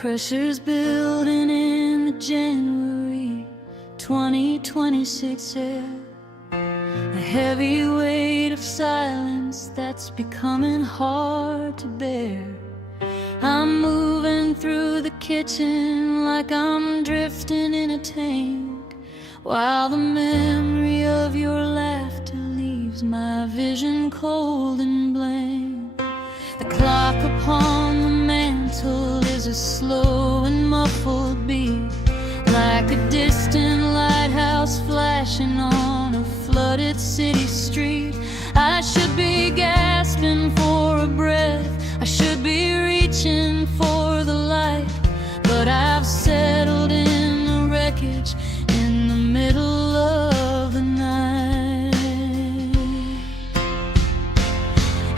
Pressure's building in the January 2026 air. A heavy weight of silence that's becoming hard to bear. I'm moving through the kitchen like I'm drifting in a tank, while the memory of your laughter leaves my vision cold and blank. The clock upon the mantle is a slow and muffled beat, like a distant lighthouse flashing on a flooded city street. I should be gasping for a breath, I should be reaching for the light, but I've settled in the wreckage in the middle of the night.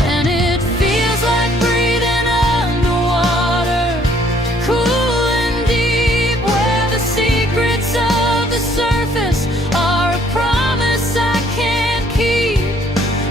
And it feels like breathing underwater, cool and deep, where the secrets of the surface are a promise I can't keep.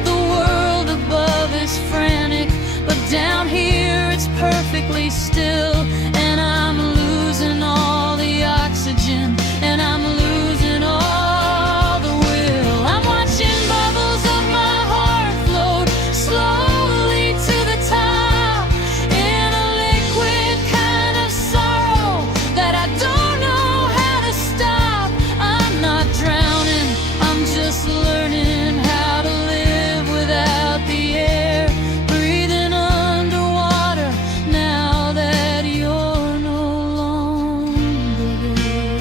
The world above is frantic, but down here it's perfectly still. And I'm losing all the oxygen, and I'm losing all the will. I'm watching bubbles of my heart float slowly to the top, in a liquid kind of sorrow that I don't know how to stop. I'm not drowning, I'm just learning how to live without the air, breathing underwater now that you're no longer there.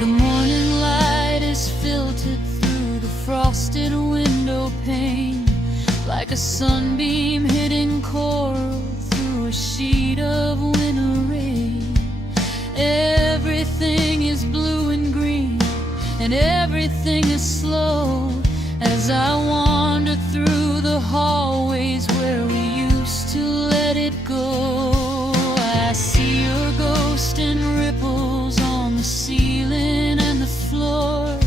The morning light is filtered through the frosted window pane, like a sunbeam hitting coral through a sheet of winter rain. Everything is blue and green, and everything is slow, as I wander through the hallways where we used to let it go. I see your ghost in ripples on the ceiling and the floor,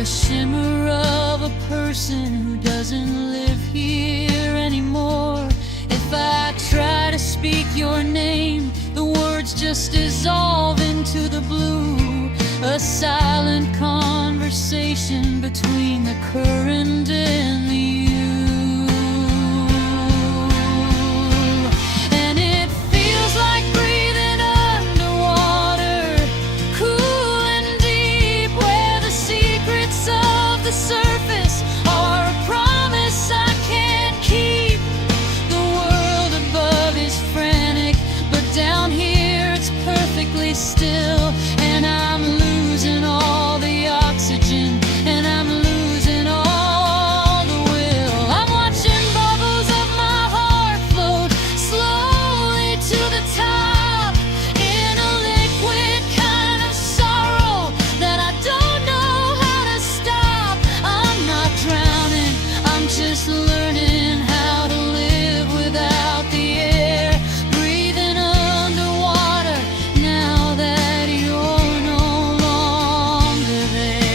a shimmer of a person who doesn't live here anymore. If I try to speak your name, the words just dissolve into the blue, a silent conversation between the current and the you. And it feels like breathing underwater, cool and deep, where the secrets of the surface are a promise I can't keep. The world above is frantic, but down here it's perfectly still. And I'm losing all the oxygen, and I'm losing all the will. I'm watching bubbles of my heart float slowly to the top, in a liquid kind of sorrow that I don't know how to stop. I'm not drowning, I'm just learning how to live without the air, breathing underwater now that you're no longer there.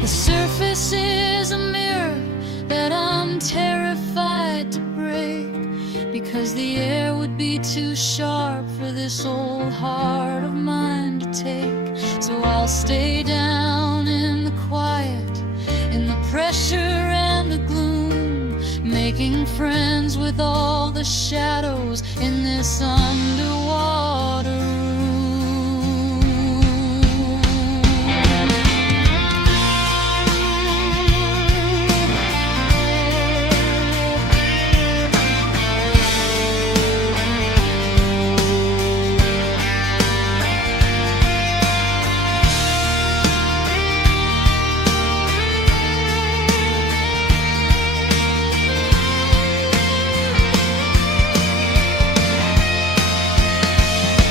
The surface is a mirror that I'm terrified to break, because the air would be too sharp for this old heart of mine to take. So I'll stay down in the quiet, in the pressure and the gloom, making friends with all the shadows in this underwater room.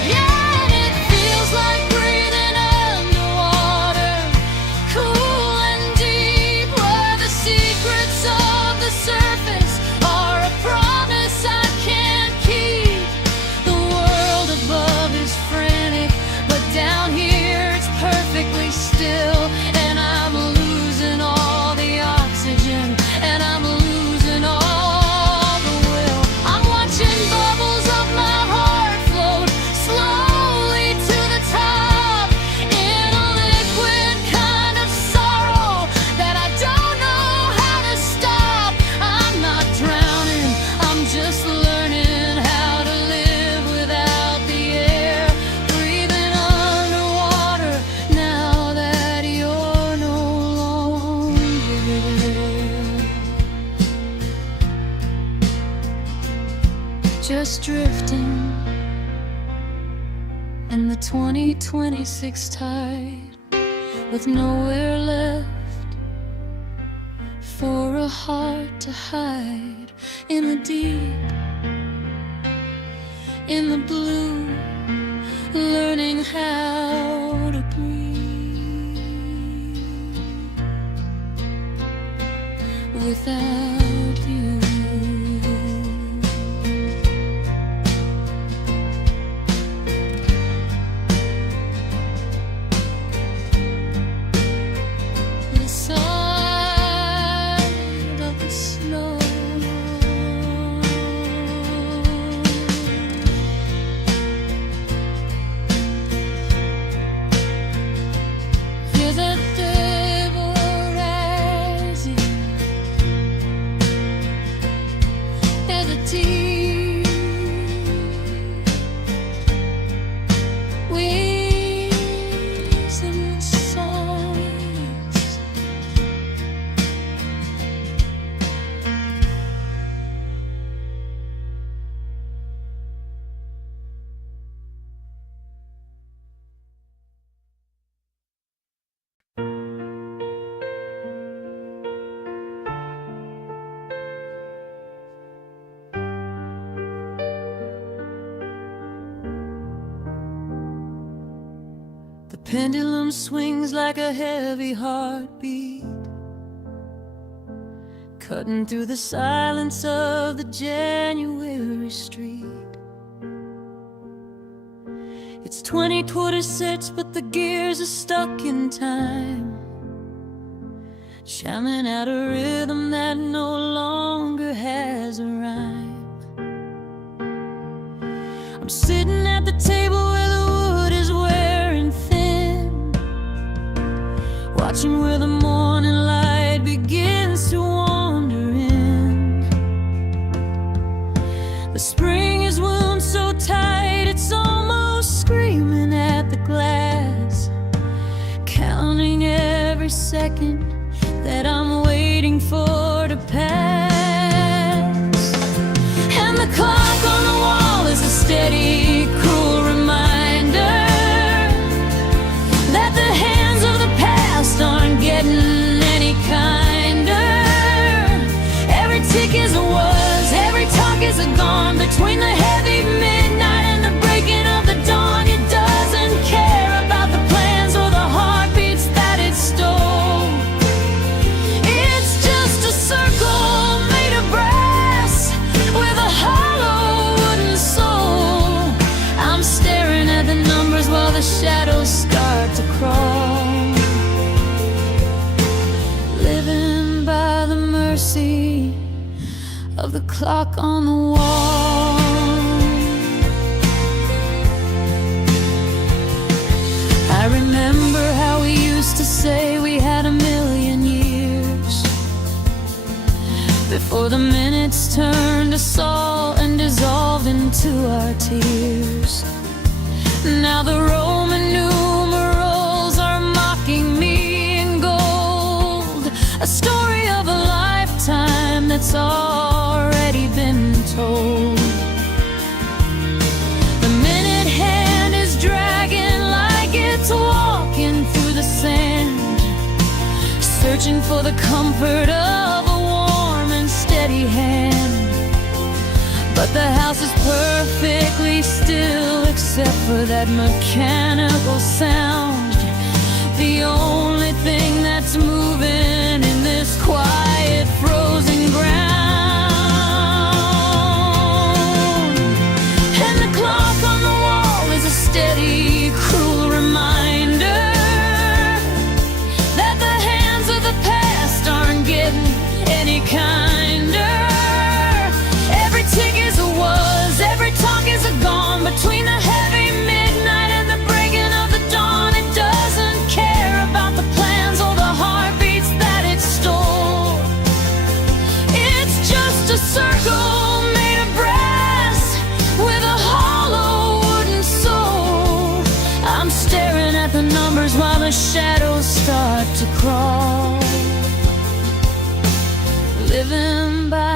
Yeah! and I'm losing all the will. I'm watching bubbles of my heart float slowly to the top in a liquid kind of sorrow that I don't know how to stop. I'm not drowning, I'm just learning how to live without the air, breathing underwater now that you're no longer there. Just drifting in the 2026 tide, with nowhere left for a heart to hide. In the deep, in the blue, learning how to breathe without you. The side of the snow, hear the devil rising, hear the deep wheezing sighs. The pendulum swings like a heavy heartbeat, cutting through the silence of the January street. It's 2026, but the gears are stuck in time, chiming out a rhythm that no longer has a rhyme. I'm sitting at the table where the wood is wearing thin, watching where the morning light begins to wander in. The spring is wound so tight it's almost screaming at the glass, counting every second that I'm waiting for to pass. And the clock on the wall is a steady, cruel reminder that the hands of the past aren't getting any kinder. Every tick is a was, every talk is a gone. Between the heavy midnight and the breaking of the dawn, it doesn't care about the plans or the heartbeats that it stole. It's just a circle made of brass with a hollow wooden soul. I'm staring at the numbers while the shadows start to crawl, living by the mercy of the clock on the wall. I remember how we used to say we had a million years, before the minutes turned to salt and dissolved into our tears. Now the Roman numerals are mocking me in gold, a story of a lifetime that's already been told. The minute hand is dragging like it's walking through the sand, searching for the comfort of a warm and steady hand. But the house is perfectly still except for that mechanical sound, the only thing that's moving in this quiet frozen ground. And the clock on the wall is a steady, cruel reminder that the hands of the past aren't getting any kind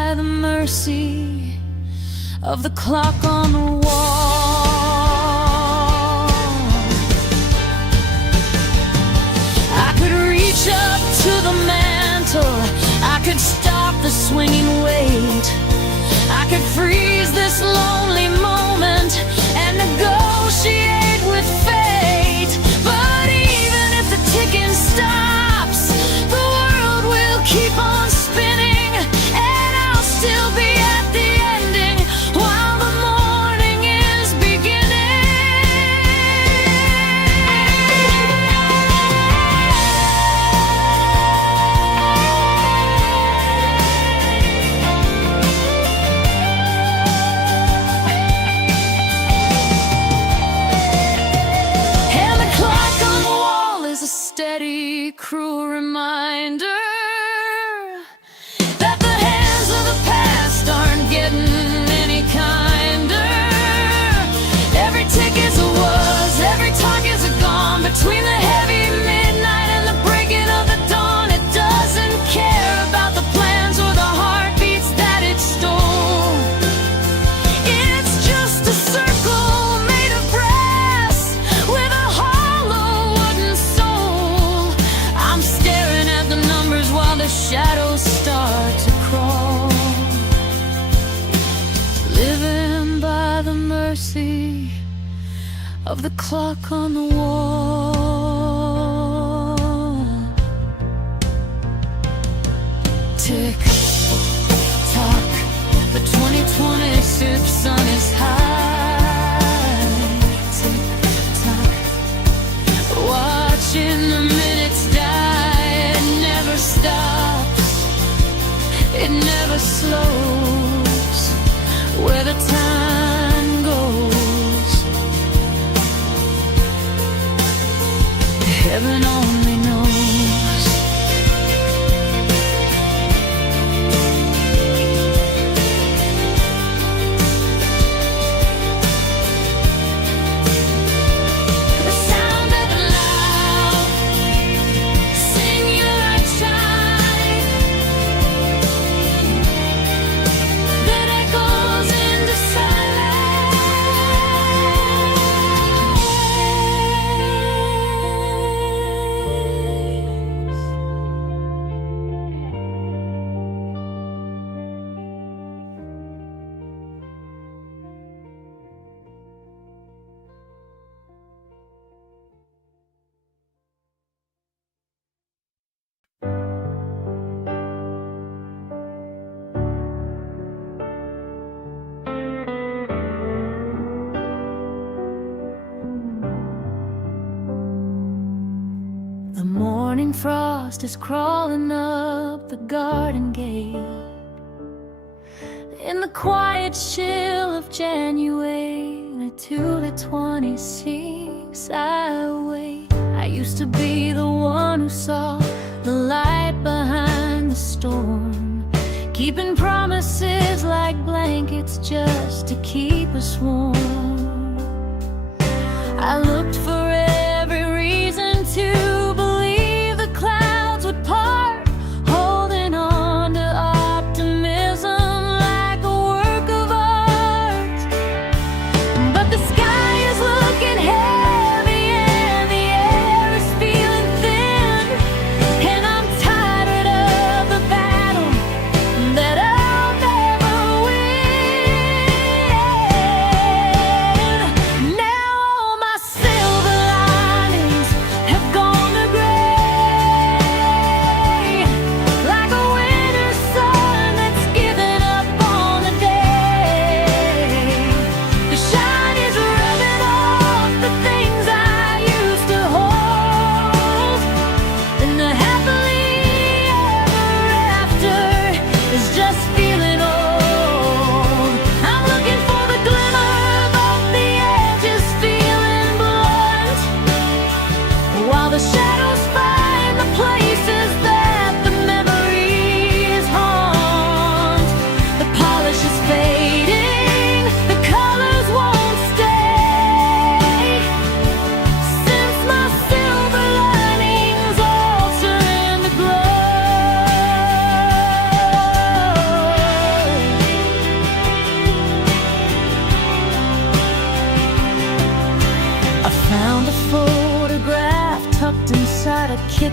by the mercy of the clock on the wall. I could reach up to the mantle, I could stop the swinging weight, I could freeze this lonely moment and negotiate with fate. But even if the ticking stops, the world will keep on spinning, and I'll still be at the ending while the morning is steady, cruel reminder that the hands of the past aren't getting any kinder. Every tick is a was, every talk is a gone. Between the heavy midnight and the breaking of the dawn, it doesn't care about the plans or the heartbeats that it stole. It's just a circle made of brass with a hollow wooden soul. I'm staring at the numbers while the shadows start to crawl. Living by the mercy of the clock on the wall. Tick tock, the 2026 sun is high. Tick tock, watching the minutes die. It never stops, it never slows. Where the time goes, heaven only knows. The sound of the loud singular chime that echoes into the morning frost is crawling up the garden gate. In the quiet chill of January, to the 26 I wait. I used to be the one who saw the light behind the storm, keeping promises like blankets just to keep us warm. I looked for every reason to believe the clouds would part, holding on to optimism like a work of art. But the sky is looking heavy and the air is feeling thin, and I'm tired of the battle that I'll never win. Now all my silver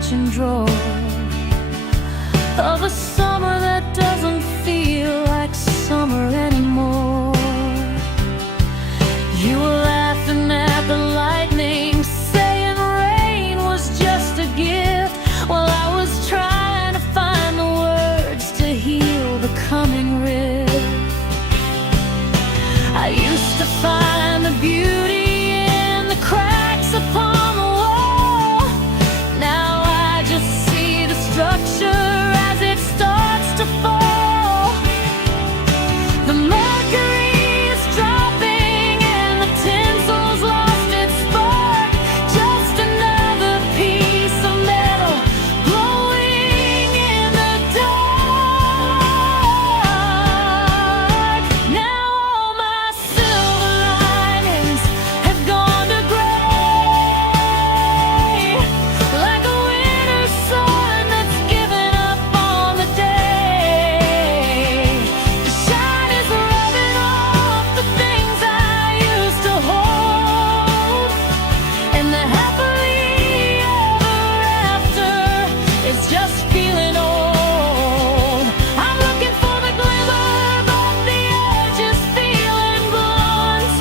kitchen drawer of a summer that doesn't feel like summer anymore. You were laughing at the lightning, saying rain was just a gift, while I was trying to find the words to heal the coming rift. I used to find the beauty in the cracks upon the wall. Now I just see the structure as it starts to fall. The mercury is dropping and the tinsel's lost its spark. Just another piece of metal glowing in the dark. Now all my silver linings have gone to gray, like a winter sun that's given up on the day. The shine is rubbing off the things I used to hold, and the happily ever after is just feeling old. I'm looking for the glimmer, but the edge is feeling blunt,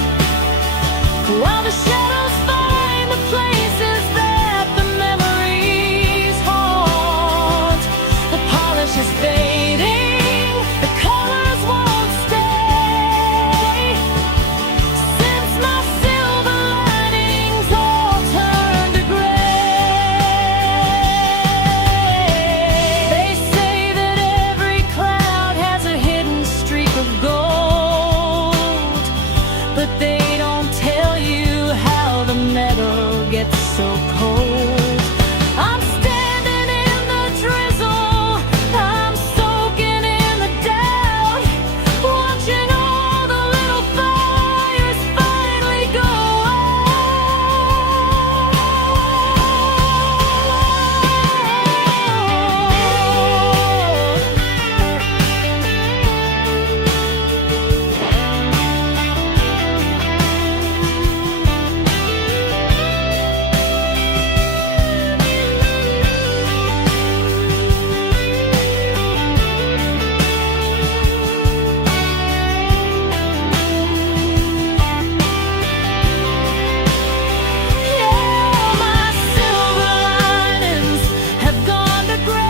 while the shadows find the places that the memories haunt. The polish is fading, the colors won't stay, since my silver linings all turned to gray. They say that every cloud has a hidden streak of gold, but they don't tell you how the metal gets so cold. I'm standing in the drizzle, I'm soaking in the doubt, watching all the little fires finally go Yeah, my silver linings have gone to gray,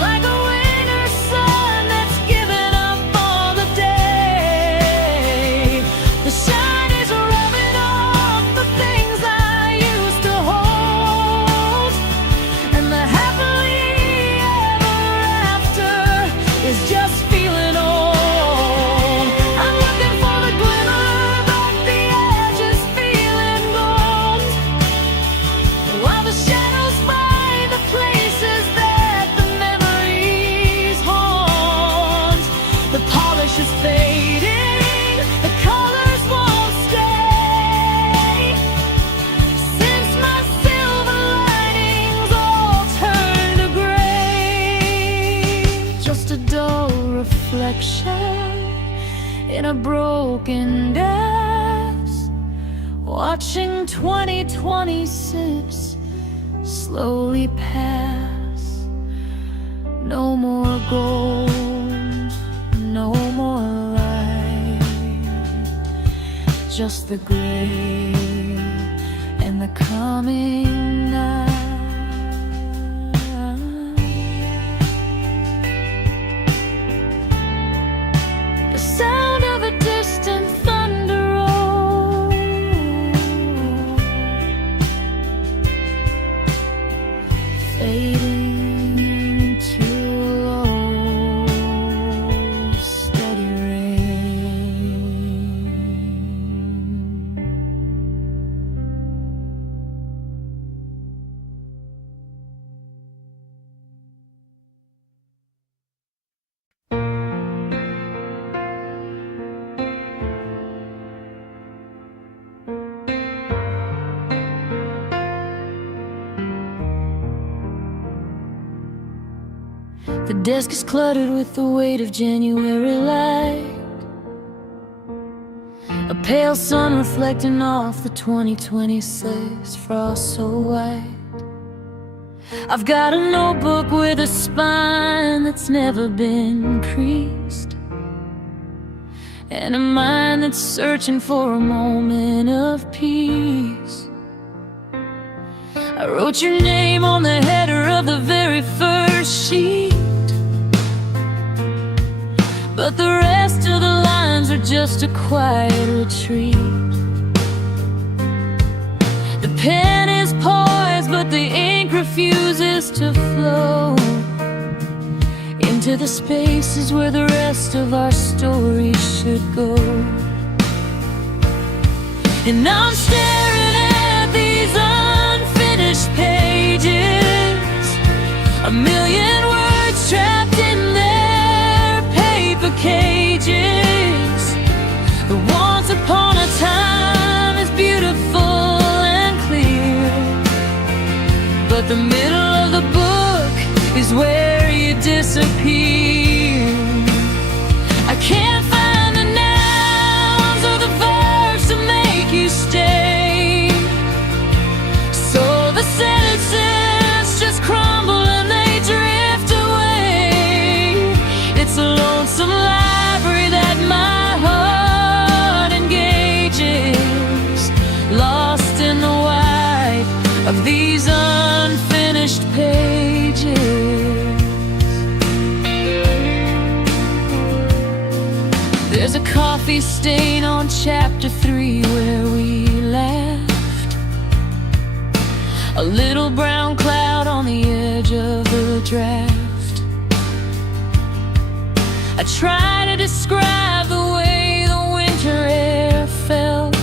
like a winter sun that's given up on the day. The shine is rubbing off the things I used to hold, and the happily ever after is just feeling old. I'm looking for the glimmer, but the edge is feeling blunt, while the shadows find the places that the memories haunt. The polish is fading, the colors won't stay, since my silver linings all turned to gray. Just a dull reflection in a broken desk, watching 2026 slowly pass. No more gold, no more light, just the gray and the coming night. The sound of a distant thunder roll, fading into low, steady rain. The desk is cluttered with the weight of January light. A Pale sun reflecting off the 2026 frost so white. I've got a notebook with a spine that's never been creased, and a mind that's searching for a moment of peace. I wrote your name on the header of the very first sheet, but the rest of the lines are just a quiet retreat. The pen is poised, but the ink refuses to flow into the spaces where the rest of our story should go. And I'm staring at these unfinished pages, a million words trapped in their paper cages. The once upon a time is beautiful and clear, but the middle of the book is where you disappear. I can't find the nouns or the verbs to make you stay, so the sentences just crumble and they drift away. It's a lonesome library that my heart engages, lost in the white of these unfinished pages. There's a coffee stain on chapter 3 where we laughed, a little brown cloud on the edge of the draft. I try to describe the way the winter air felt,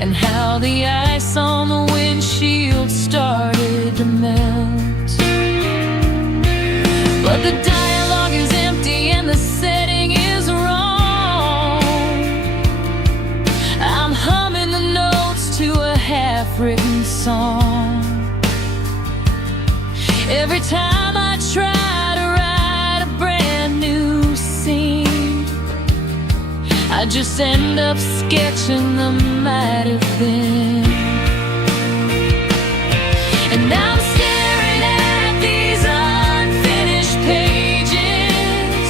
and how the ice on the windshield started to melt. But the dialogue is empty and the setting is wrong. I'm humming the notes to a half-written song. Every time I try to write a brand new scene, I just end up sketching the might have been. And I'm staring at these unfinished pages,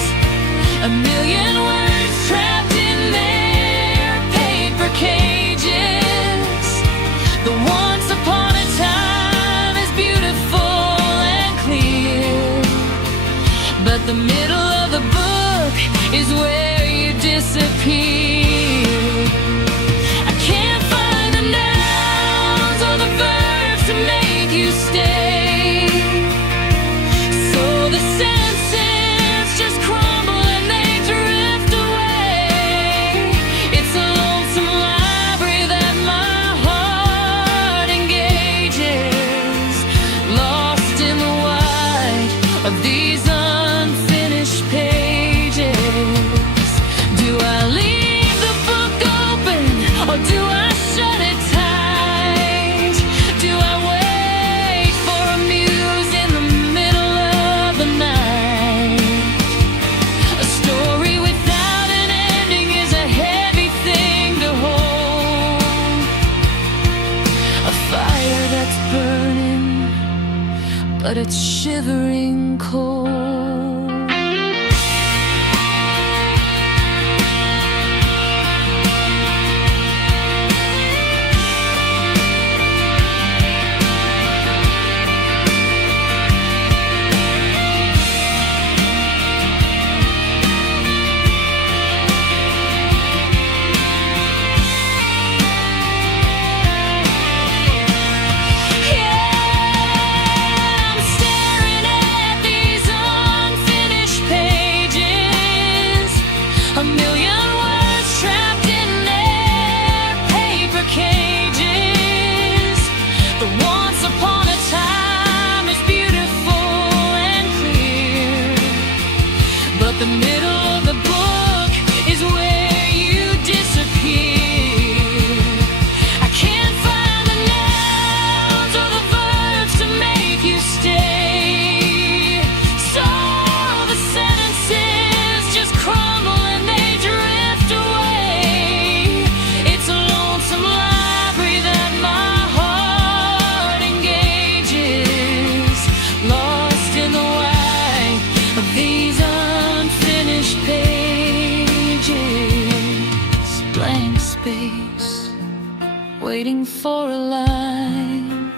a million words trapped in their paper cages. The once upon a time is beautiful and clear, but the middle of the book is where you disappear. I can't find the nouns or the verbs to make you stay, so the sentences just crumble and they drift away. It's a lonesome library that my heart engages, lost in the white of these unfinished pages. Do I leave the book open, or do I shut it tight? Do I wait for a muse in the middle of the night? A story without an ending is a heavy thing to hold, a fire that's burning, but it's shivering cold. I'm staring at waiting for a line.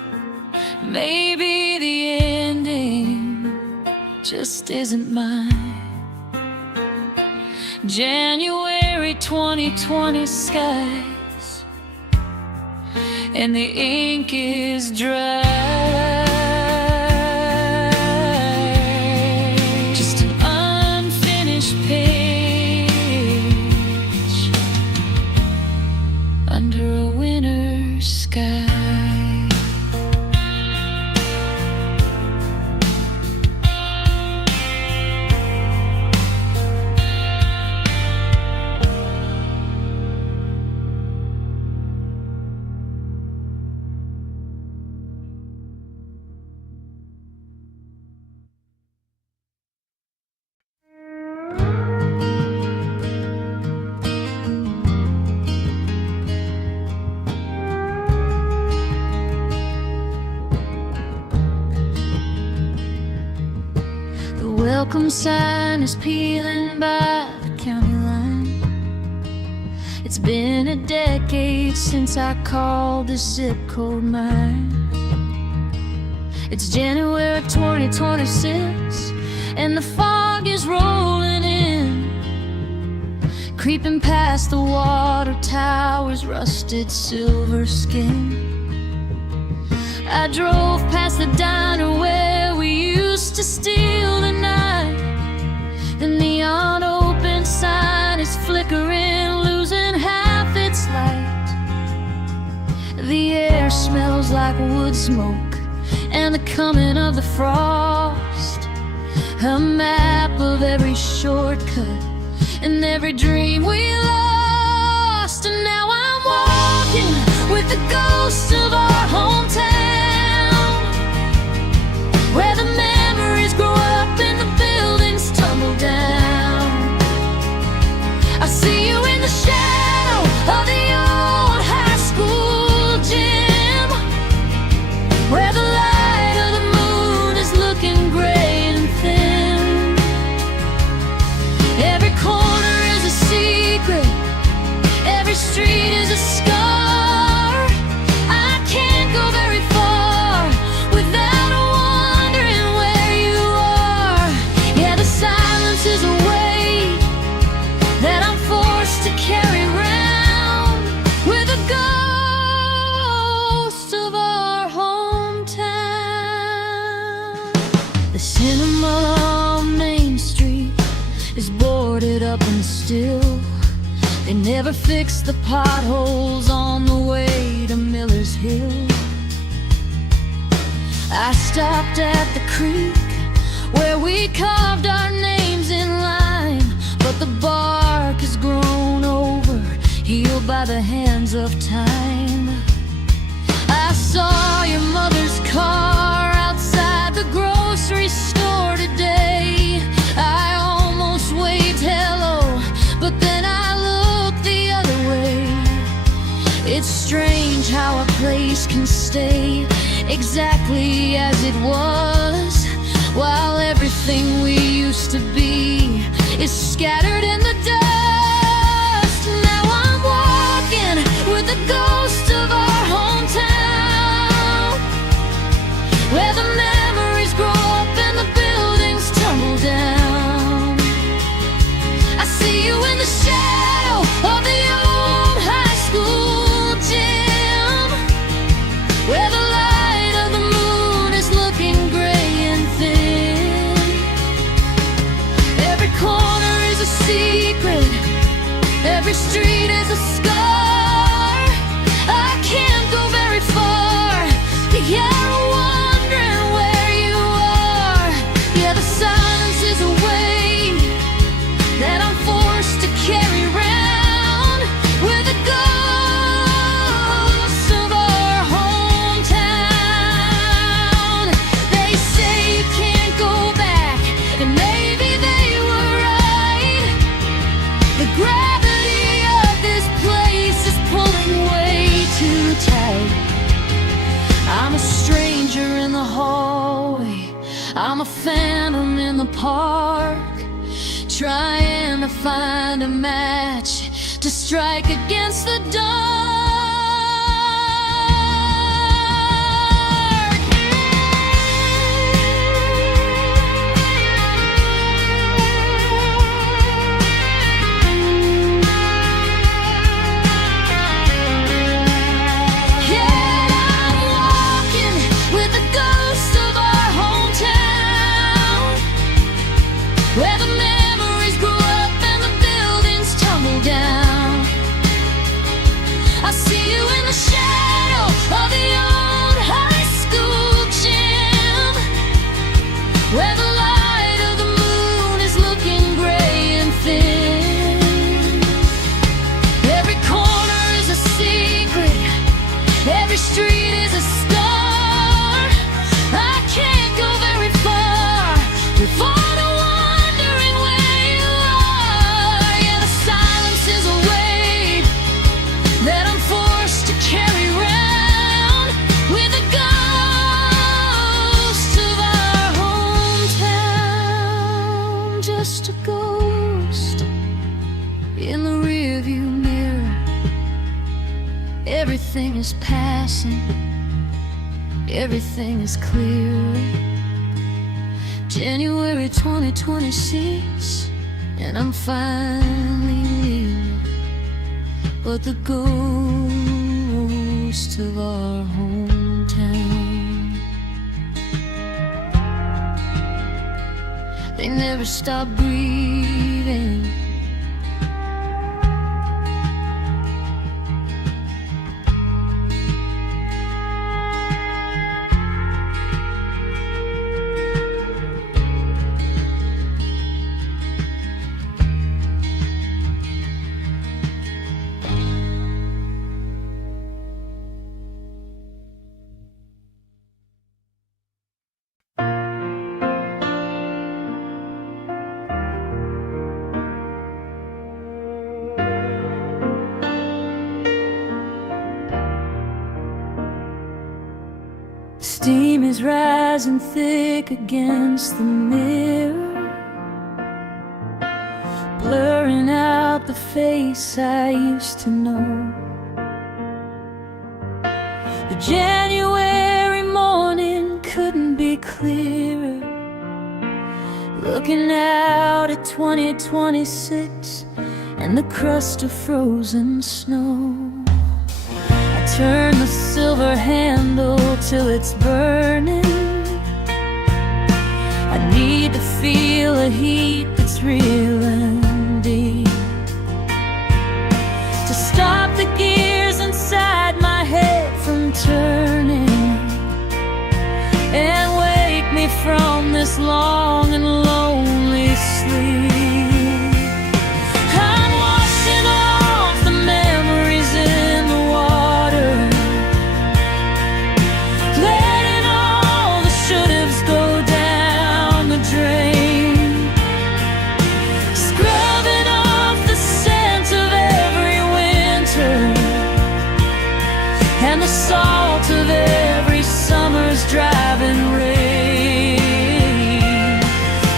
Maybe the ending just isn't mine. January 2020 skies, and the ink is dry. Just an unfinished page under a winter sky. Welcome sign is peeling by the county line. It's been a decade since I called this zip code mine. It's January 2026, and the fog is rolling in, creeping past the water tower's rusted silver skin. I drove past the diner where we used to steal the night. The neon open sign is flickering, losing half its light. The air smells like wood smoke and the coming of the frost. A map of every shortcut and every dream we lost. And now I'm walking with the ghosts of our hometown, where the memories grow up and the buildings tumble down. I see you in the shadow of the old high school gym, where the light of the moon is looking gray and thin. Every corner is a secret, every street is a scar. I can't go very far without wondering where you are. Yeah, the silence is a weight that I'm forced to carry around, with the ghost of our hometown. The cinema on Main Street is boarded up and still. They never fixed the potholes on the way to Miller's Hill. I stopped at the creek where we carved our names in line, but the bark has grown over, healed by the hands of time. I saw your mother's car outside the grocery store today. I almost waved hello, but then I looked the other way. It's strange how a place can stay exactly as it was, while everything we used to be is scattered in the dust. Now I'm walking with the ghost of our hometown, where the memories grow up and the buildings tumble down. I see you in the shadow of the old high school gym, where the light of the moon is looking gray and thin. Every corner is a secret, every street is a scar. I can't go very far, yeah, wondering where you are. Yeah, the silence is a weight that I'm forced to carry around, with the ghosts of our hometown. They say you can't go back, and maybe they were right. The gravity of this place is pulling way too tight. I'm a stranger in the hallway, I'm a phantom in the park, trying to find a match to strike against the dark. where the memories grow up and the buildings tumble down. I see you in the shadow of the old high school gym, where the light of the moon is looking gray and thin. Every corner is a secret, every street is a star. I can't go very far before the wondering where you are. Yeah, the silence is a weight that I'm forced to carry around, with the ghost of our hometown. Just a ghost in the rearview mirror. Everything is passing, everything is clear. January 2026, and I'm finally near, but the ghost of our hometown, they never stop breathing. Steam is rising thick against the mirror, blurring out the face I used to know. The January morning couldn't be clearer, looking out at 2026 and the crust of frozen snow. Turn the silver handle till it's burning. I need to feel a heat that's real and deep, to stop the gears inside my head from turning, and wake me from this long and lonely sleep. And the salt of every summer's driving rain.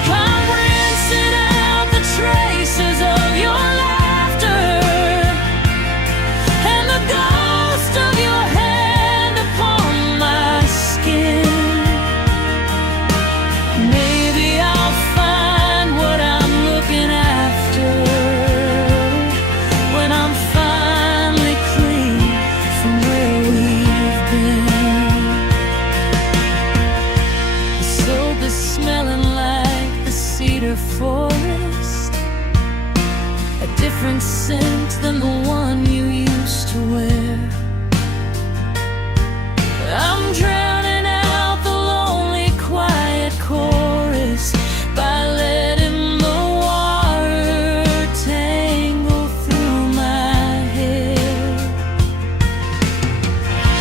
I'm rinsing out the traces of your laughter and the ghost of your hand upon my skin. Maybe I'll find what I'm looking after when I'm finally clean from where we've been. The soap is smelling like the cedar forest, a different scent than the one you used to wear. I'm drowning out the lonely quiet chorus by letting the water tangle through my hair.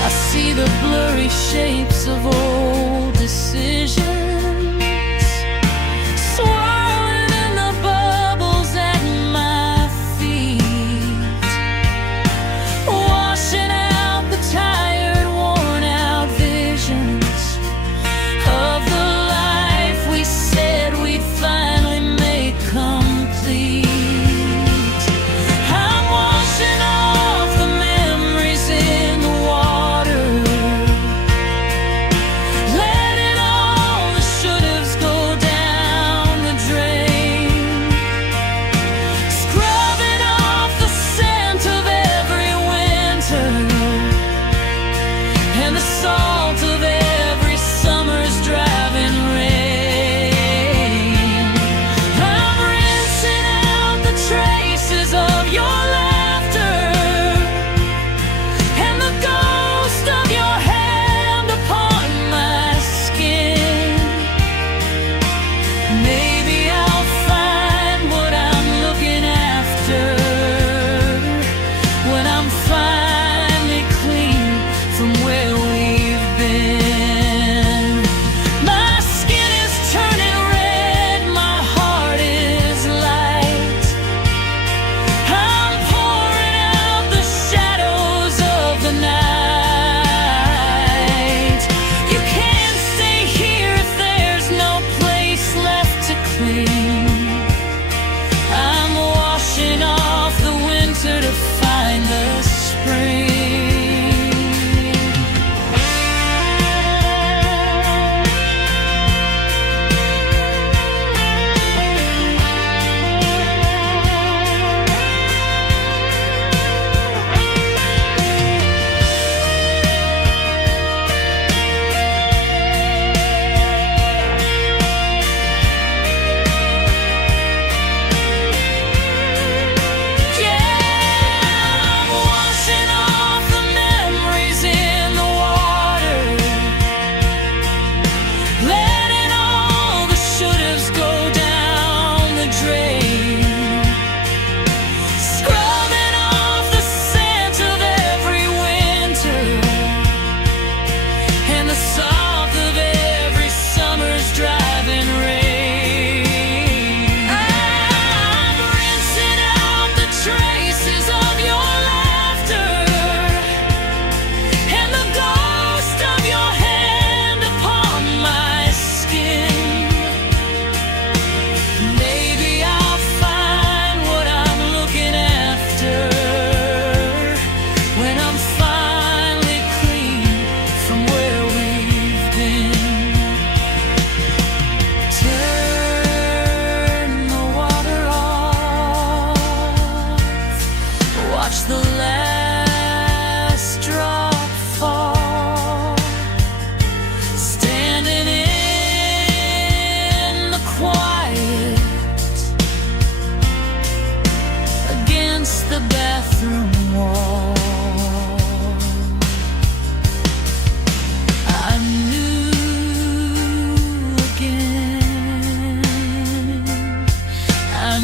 I see the blurry shapes of old decisions swirling in the bubbles at my feet.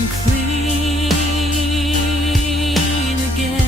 clean again.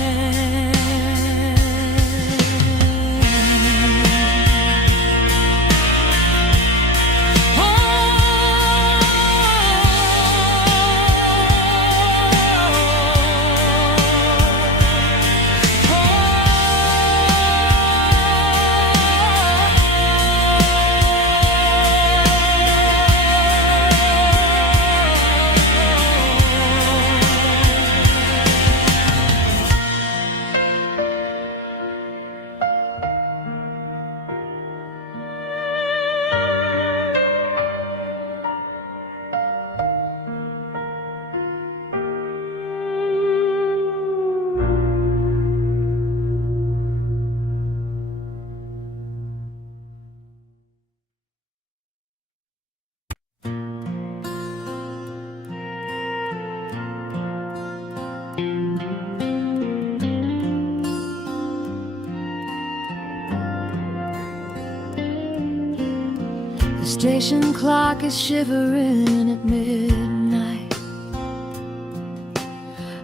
The station clock is shivering at midnight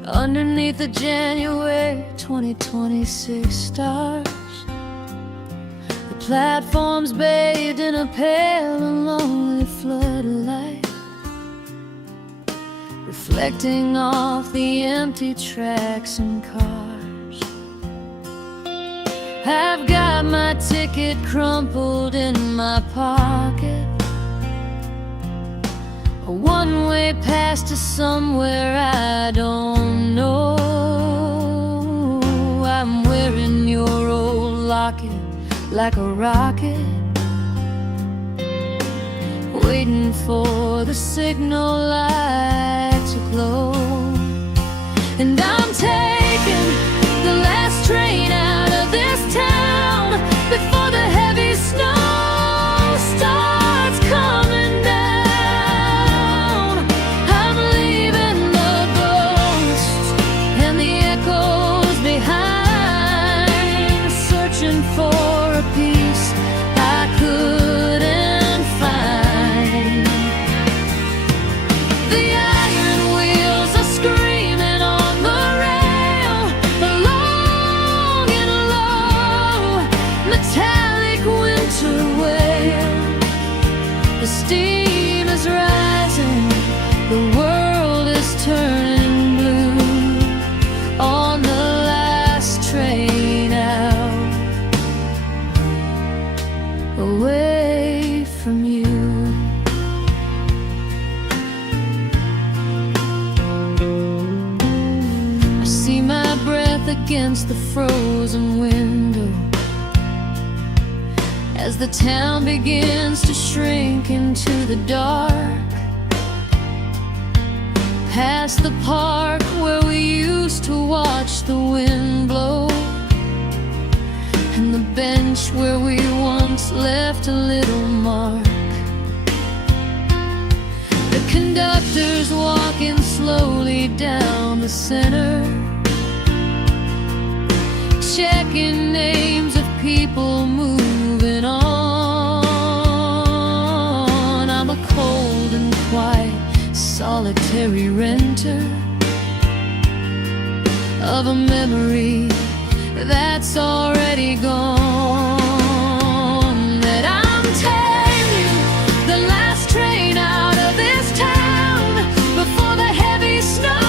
underneath the January 2026 stars. The platform's bathed in a pale and lonely flood of light, reflecting off the empty tracks and cars. I've got my ticket crumpled in my pocket, a one-way pass to somewhere I don't know. I'm wearing your old locket like a rocket, waiting for the signal light to glow. And I'm taking the last train out of this town before the heavy snow starts coming down. I'm leaving the ghosts and the echoes behind, searching for a piece I couldn't find. The iron wheels are screaming on the rail, long and low, metallic winter wail. The steam is rising, the world is turning blue on the last train out, away from you. I see my breath against the frozen window as the town begins to shrink into the dark. Past the park where we used to watch the wind blow, and the bench where we once left a little mark. The conductor's walking slowly down the center, checking names of people moving on. I'm a cold and quiet, solitary renter of a memory that's already gone. That I'm taking the last train out of this town before the heavy snow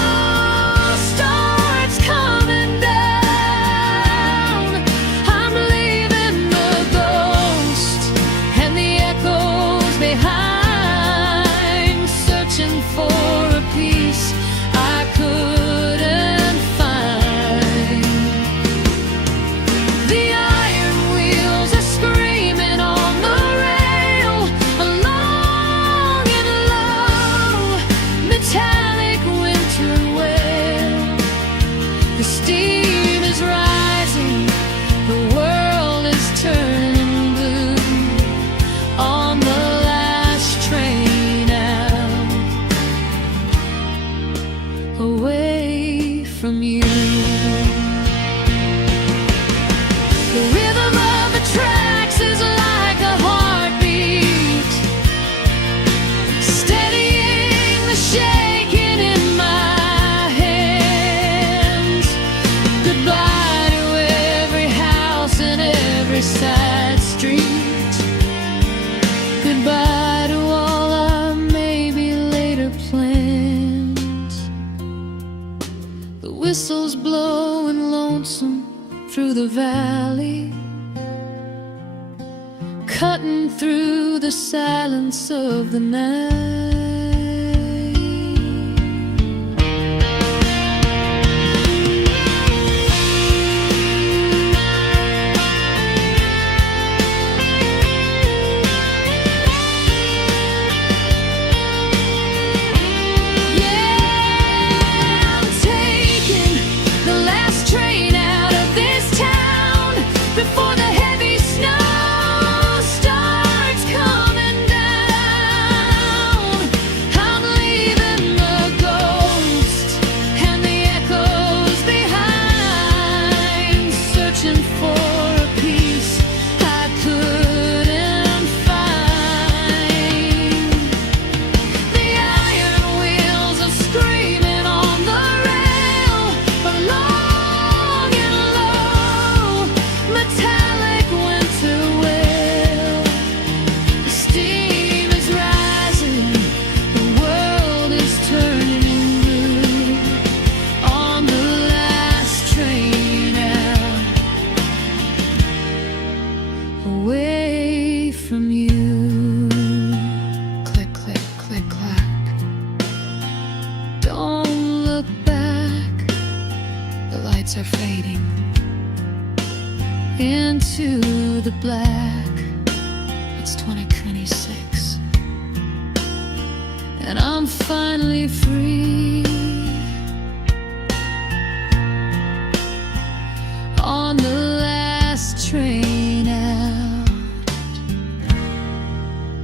starts coming down. I'm leaving the ghost and the echoes behind, searching for a piece I couldn't find. The iron wheels are screaming on the rail, long and low, metallic winter wail. The steam is rising, the world is turning blue on the last train out, away from you. The rhythm of the tracks is like a heartbeat, steadying the shaking in my whistles blowing lonesome through the valley, cutting through the silence of the night. Away from you. Click, click, click, clack. Don't look back. The lights are fading into the black. It's 2026 and I'm finally free. On the last train out,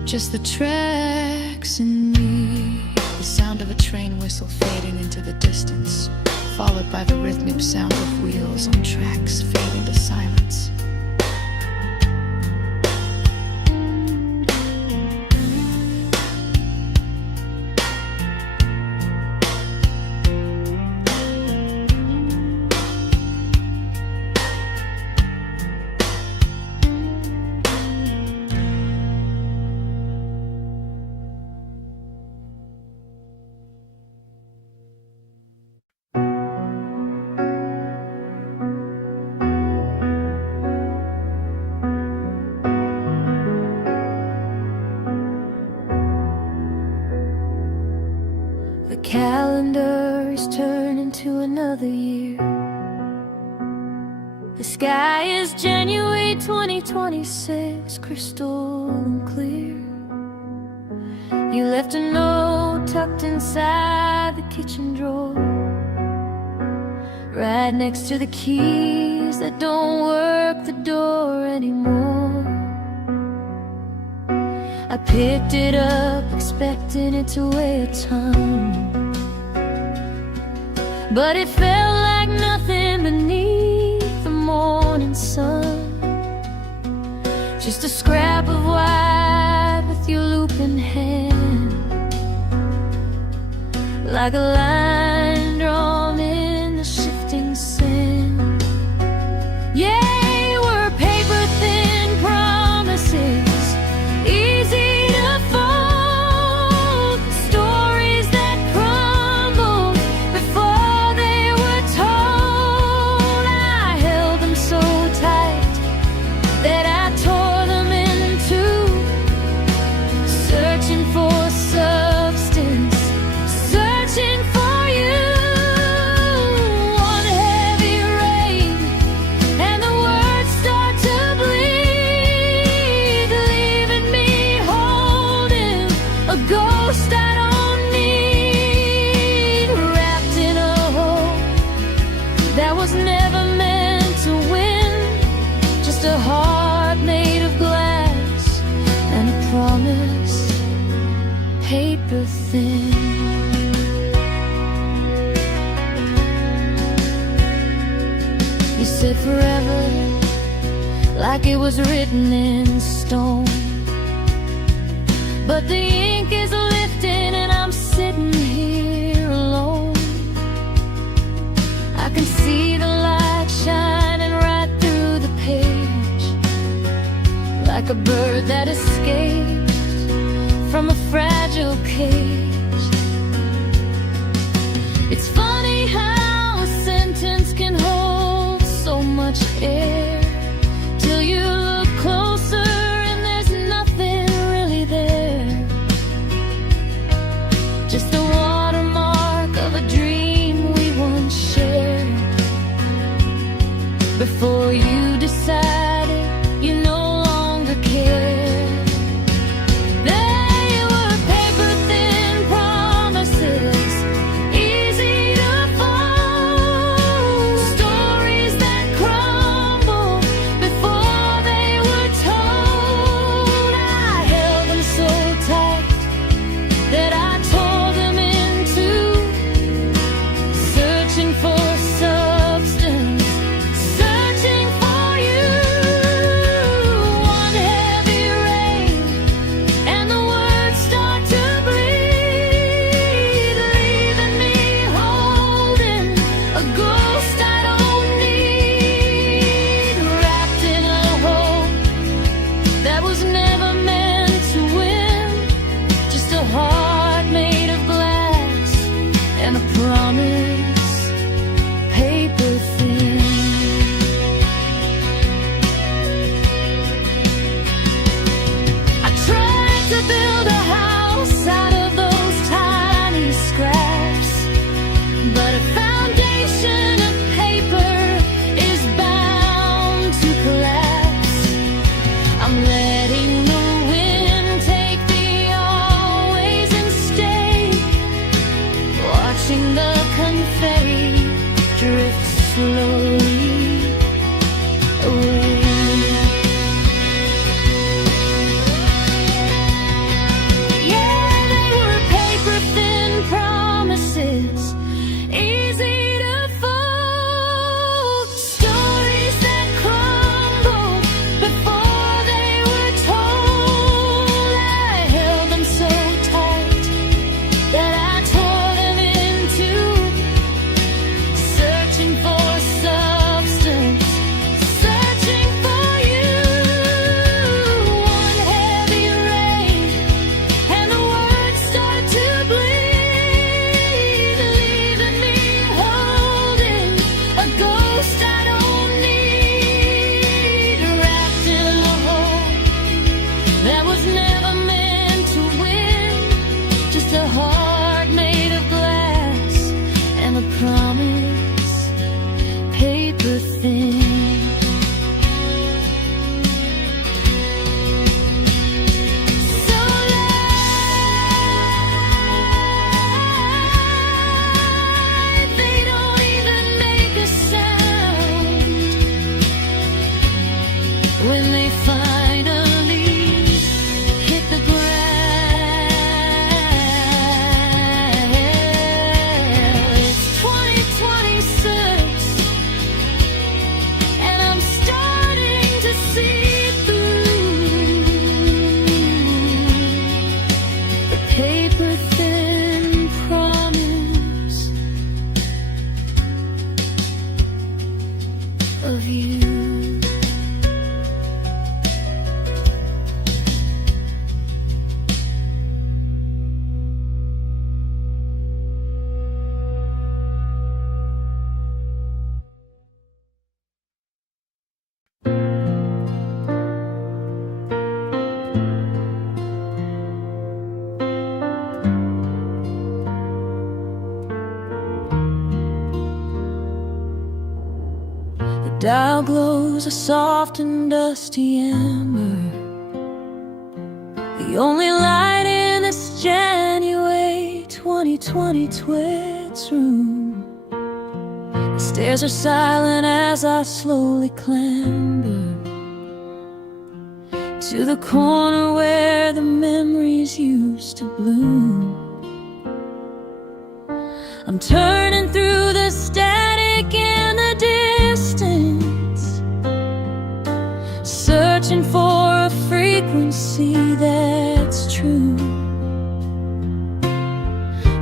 just the tracks and me. The sound of a train whistle fading into the distance, followed by the rhythmic sound of wheels on tracks fading to silence. The calendar is turning to another year. The sky is January 2026, crystal and clear. You left a note tucked inside the kitchen drawer, right next to the keys that don't work the door anymore. I picked it up, expecting it to weigh a ton, but it felt like nothing beneath the morning sun. Just a scrap of white with your looping hand, like a line drawn in the shifting sand. Yeah, we're paper-thin promises, easy to fold, stories that crumbled before they were told. I held them so tight that I tore them in two, searching for substance, searching for you. One heavy rain and the words start to bleed, leaving me holding a ghost I don't need, wrapped in a hope that was never meant to win. Just a heart made of glass and a promise paper thin. You said forever, like it was written in stone, but the ink is lifting and I'm sitting here alone. I can see the light shining right through the page, like a bird that escaped from a fragile cage. It's funny how a watching the confetti drift slowly away. Yeah, they were paper-thin promises, easy to fold, stories that crumbled before they were told. I held them so tight that I tore them in two, searching for substance, searching for you. One heavy rain and the words start to bleed, leaving me holding a ghost I don't need, wrapped in a hole that was never meant to win, just a heart made of glass and a promise paper thin. So light, they don't even make a sound when they finally hit the ground. It's 2026, and I'm starting to see through the paper-thin promise of you. The dial glows a soft and dusty amber, the only light in this January 2020 Twits room. The stairs are silent as I slowly clamber to the corner where the memories used to bloom. I'm turning through the static in the distance, searching for a frequency that's true.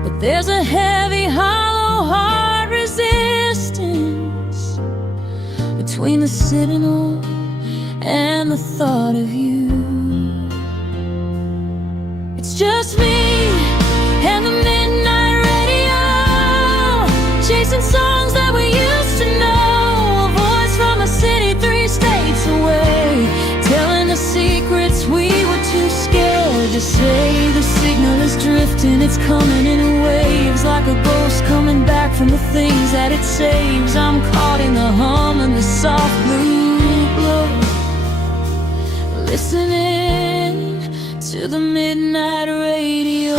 But there's a heavy, hollow heart resistance between the signal and the thought of you. It's just me and the midnight radio, chasing songs that we used to know, a voice from a city 3 states away, telling the secrets we were too scared to say. The signal is drifting, it's coming in waves, like a ghost coming back from the things that it saves. I'm caught in the hum and the soft blue glow, listening to the midnight radio.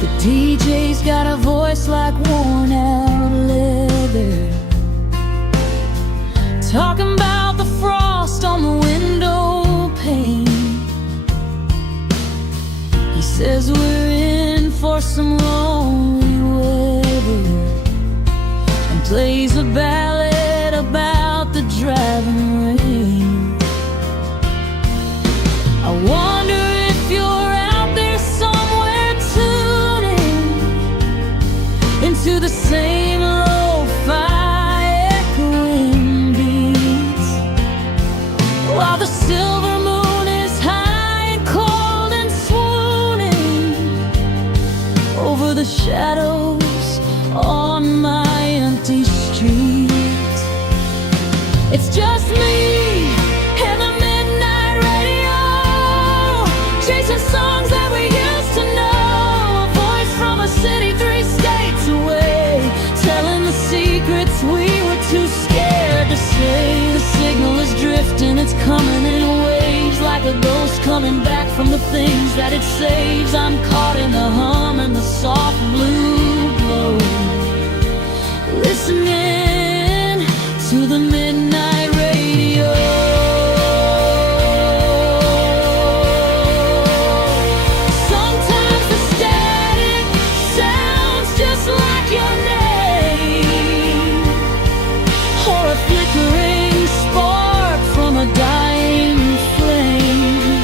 The DJ's got a voice like worn out leather, talking about the frost on the window pane. He says we're in for some lonely weather, and plays a ballad about the driving rain. I wonder if you're out there somewhere tuning into the same lo-fi echoing beats, while the silver moon is high and cold and swooning over the shadows on my empty street. It's just me and the midnight radio, chasing songs that we used to know, a voice from a city 3 states away, telling the secrets secrets we were too scared to say. The signal is drifting, it's coming in waves, like a ghost coming back from the things that it saves. I'm caught in the hum and the soft blue glow, listening to the midnight radio. Sometimes the static sounds just like your name, or a flickering spark from a dying flame.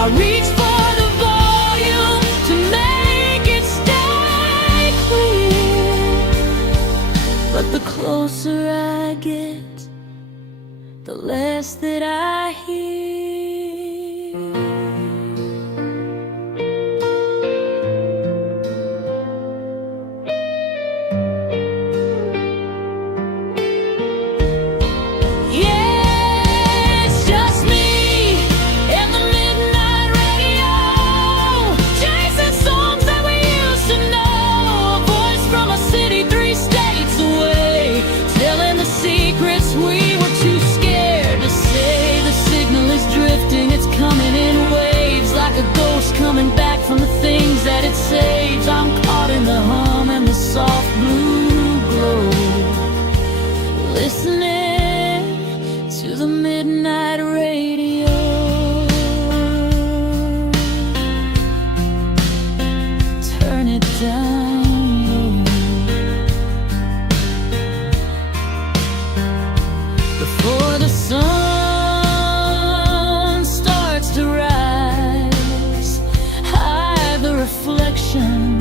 I reach for the volume to make it stay clear, but the closer I get, the less that I hear. Yeah, it's just me and the midnight radio, chasing songs that we used to know. A voice from a city 3 states away, telling the secrets we were too scared to say. The signal is drifting, it's coming in waves, like a ghost coming back from the things that it saves. I'm caught in the hum and the soft blue glow, listening to the midnight radio. Turn it down low, before the sun starts to rise. Hide the reflection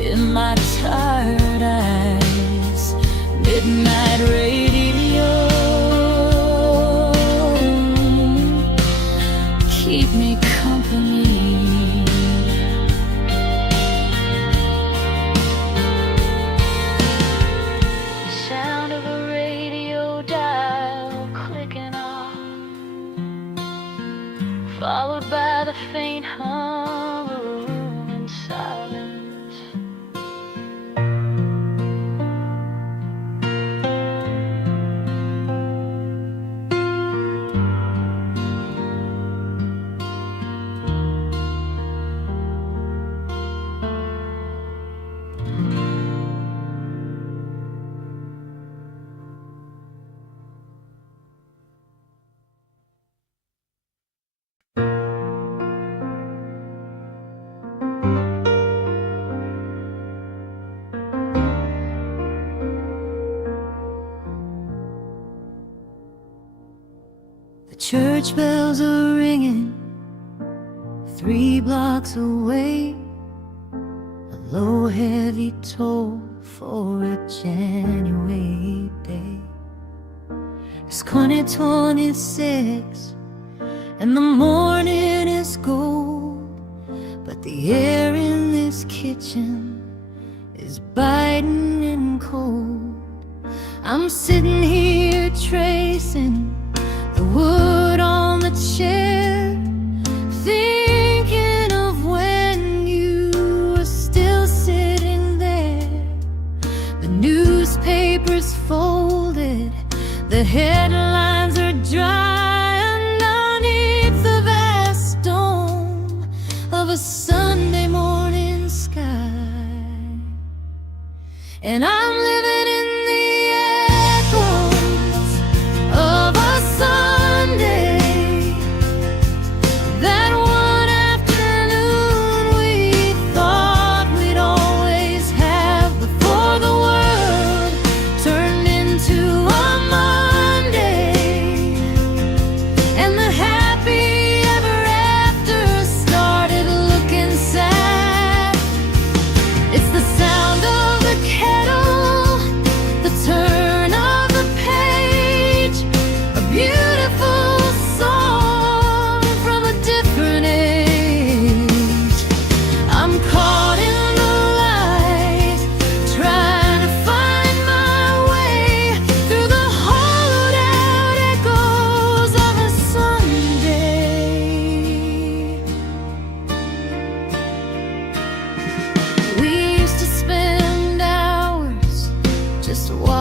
in my tired eyes. Midnight radio, keep me company. The sound of a radio dial clicking off, followed by the faint hum of a room in silence. The church bells are ringing 3 blocks away, a low heavy toll for a January day. It's 2026 and the morning is gold, but the air in this kitchen is biting and cold. I'm sitting here tracing the wood on the chair, thinking of when you were still sitting there. The newspaper's folded, the headlines are dry underneath the vast dome of a Sunday morning sky. And I'm living in the echoes of a Sunday, that one afternoon we thought we'd always have, before the world turned into a Monday.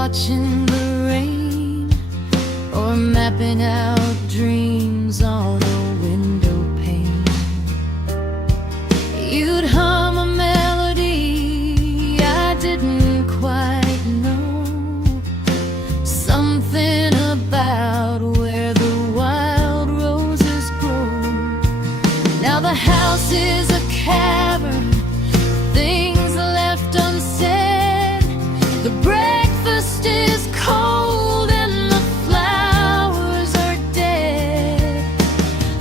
watching the rain, or mapping out dreams on a window pane. You'd hum a melody I didn't quite know, something about where the wild roses grow. Now the house is a cavern, things left unsaid. The breakfast is cold and the flowers are dead.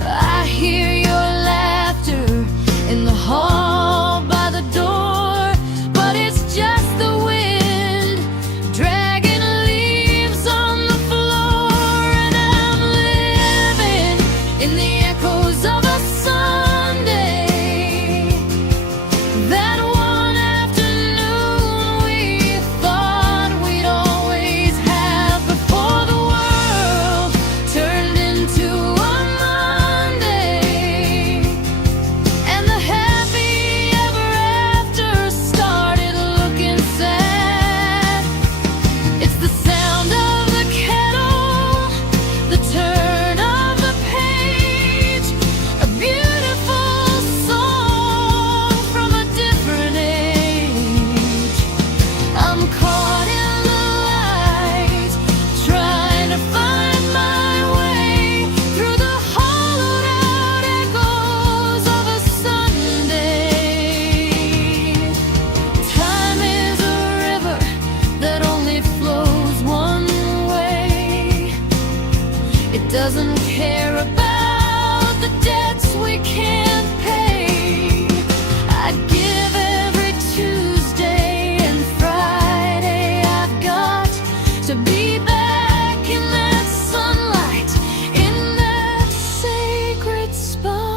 I hear your laughter in the hall by the door, but it's just the wind dragging leaves on the floor. And I'm living in the echoes of a Sunday, that one afternoon we thought we'd always have, before the world turned into a Monday, and the happy ever after started looking sad. It's the sound of the kettle, the turn of the page, a beautiful song from a different age. I'm caught in the light, trying to find my way through the hollowed out echoes of a Sunday. Time is a river that only flows one way. It doesn't care about the debts we can't pay. I'd give every Tuesday and Friday I've got to be back in that sunlight, in that sacred spot.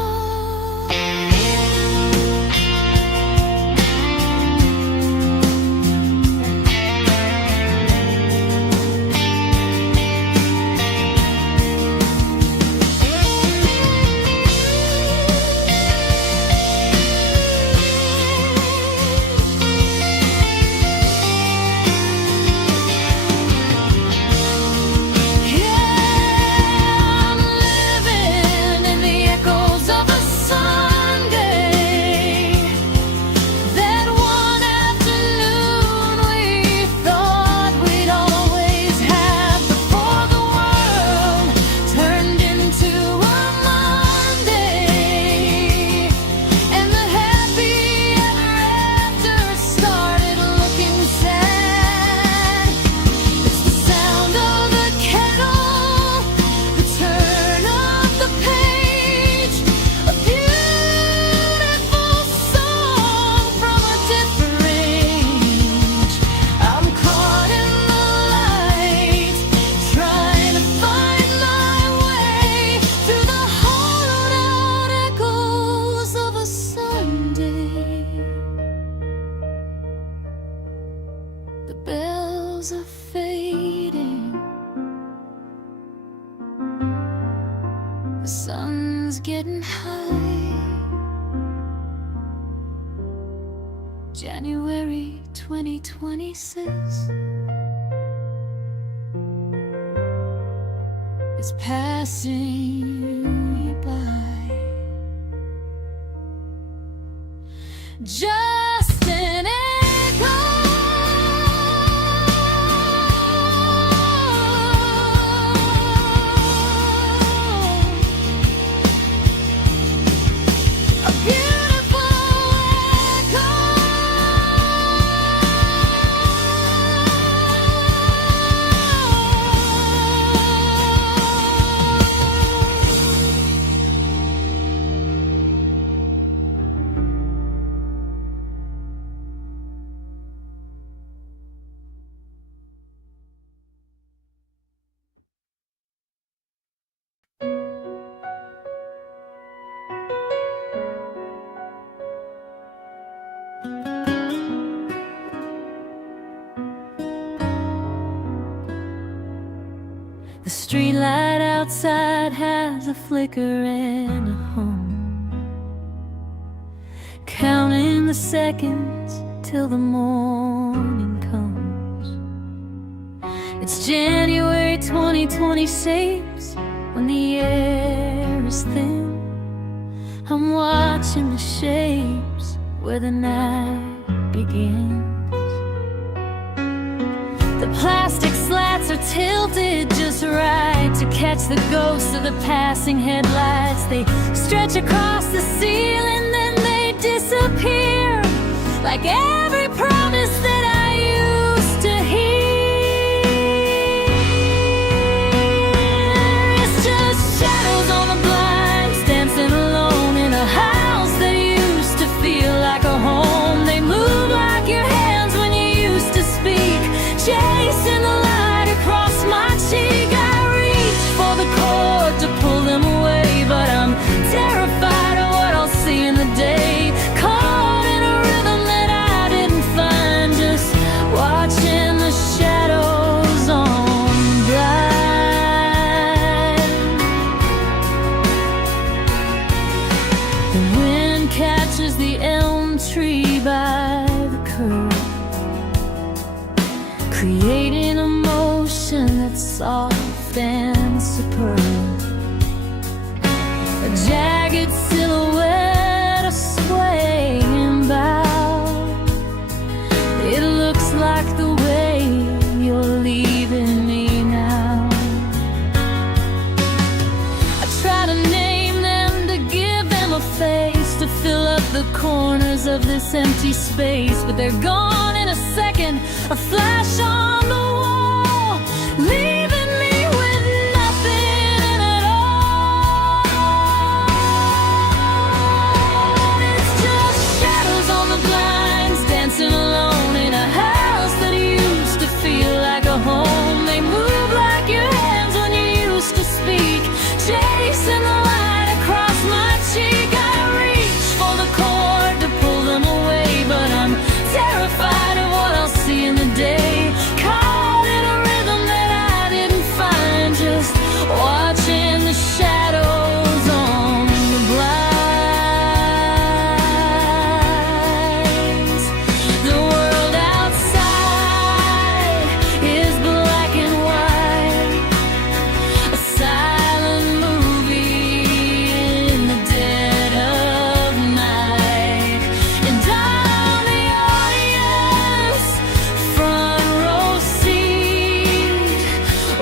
I'm living in the echoes of a Sunday, that one afternoon we thought we'd always have, before the world turned into a Monday, and the happy ever after started looking sad. It's the sound of the kettle, the turn of the page, a beautiful song from a different age. I'm caught in the light, trying to find my way through the hollowed out echoes of a Sunday. The bells are fading, the sun's getting high. January 2026 is passing me by. Just an echo, a beautiful echo. The streetlight outside has a flicker and a hum, counting the seconds till the morning comes. It's January 2026 when the air is thin. I'm watching the shapes where the night begins. The plastic slats are tilted just right to catch the ghosts of the passing headlights. They stretch across the ceiling, then they disappear like every promise that I used to hear. It's just shadows on the blinds, dancing alone in a house that used to feel like a home. They move like your hands when you used to speak, chasing the light across my cheek. I reach for the cord to pull them away, but I'm terrified of what I'll see in the day. Caught in a rhythm that I didn't find, just watching the shadows on the blind. The wind catches the elm tree by the curb, creating a motion that's soft and superb. A jagged silhouette, a swaying bough. It looks like the way you're leaving me now. I try to name them, to give them a face, to fill up the corners of this empty space, but they're gone in a second, a flash on the wall, leaving me with nothing in it all. It's just shadows on the blinds, dancing alone in a house that used to feel like a home. They move like your hands when you used to speak, chasing the light across my cheek. I reach for the cord to pull them away, but I'm terrified of what I'll see in the day. Caught in a rhythm that I didn't find, just watching the shadows on the blinds. The world outside is black and white, a silent movie in the dead of night. And I'm the audience, front row seat,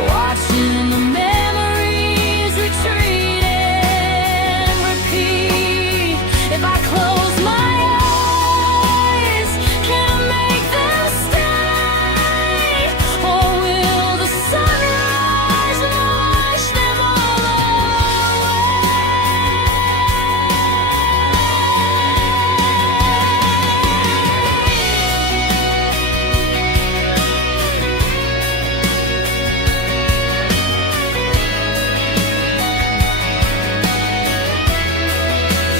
watching the memories retreat and repeat. If I close my eyes, can I make them stay? Or will the sunrise wash them all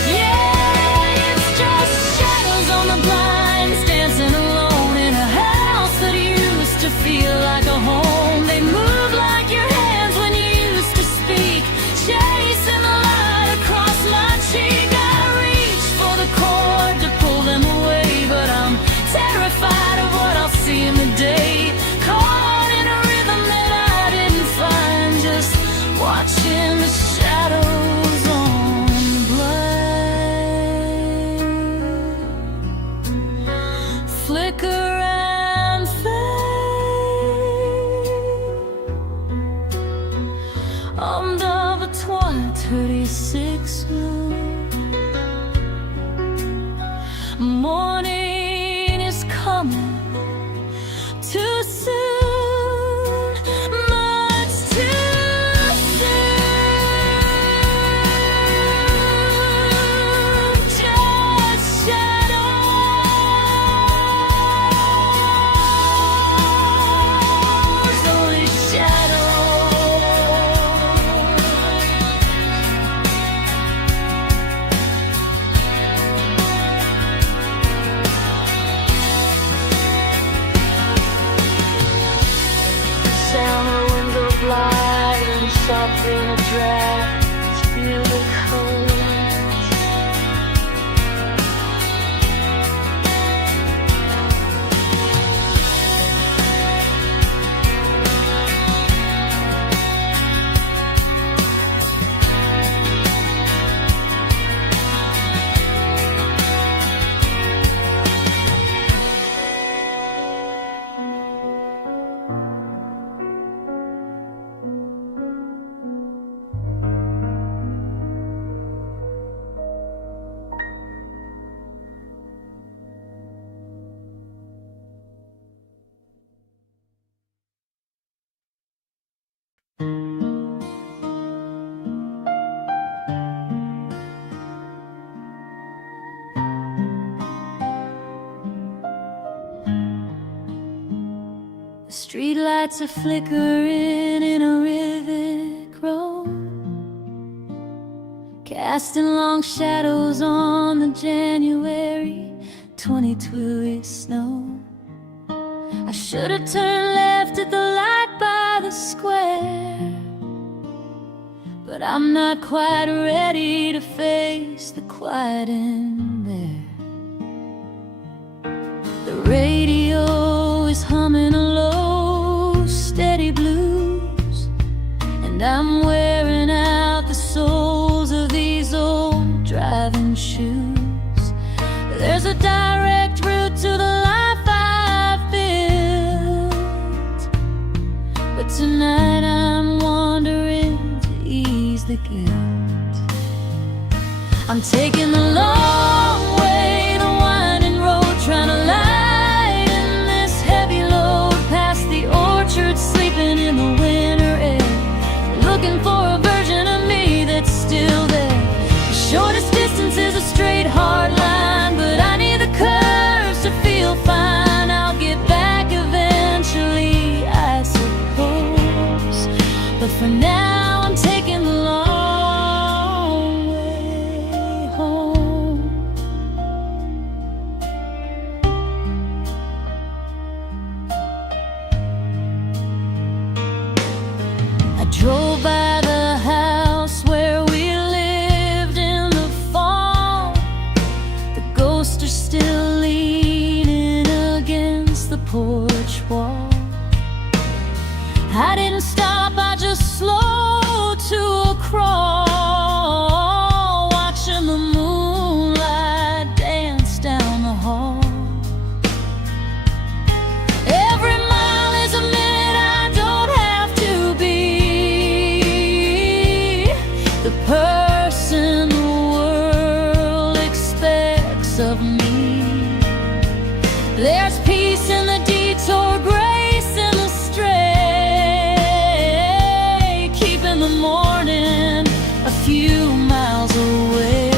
Yeah, it's just shadows on the blinds, dancing alone in a house that used to feel like a home. They move like your hands when you used to speak, chasing the light across my cheek. I reach for the cord to pull them away, but I'm terrified of what I'll see in the day. Caught in a rhythm that I didn't find, just watching the shadows on the blind flicker and fade under the 2036 moon. Morning is coming too soon, much too soon. Just shadows, only shadows. Sound the window glide and something a draft. Feel the cold. Streetlights are flickering in a rhythmic row, casting long shadows on the January 22 snow. I should have turned left at the light by the square, but I'm not quite ready to face the quiet in there. The radio is humming a low, steady blues, and I'm wearing out the soles of these old driving shoes. There's a direct route to the life I've built, but tonight I'm wandering to ease the guilt. I'm taking the long way, the winding road, trying to lighten this heavy load past the orchard, sleeping in the winter air, looking for a version of me that's still there. The shortest distance is a straight hard line, but I need the curves to feel fine. I'll get back eventually, I suppose, but for now I'm taking the long way home. I drove by the house where we lived in the fall. The ghosts are still leaning against the porch wall. I didn't stop, I just slowed to a crawl, watching the moonlight dance down the hall. Every mile is a minute I don't have to be the person the world expects of me. There's peace in the detour, grace in the stray, keeping the morning a few miles away.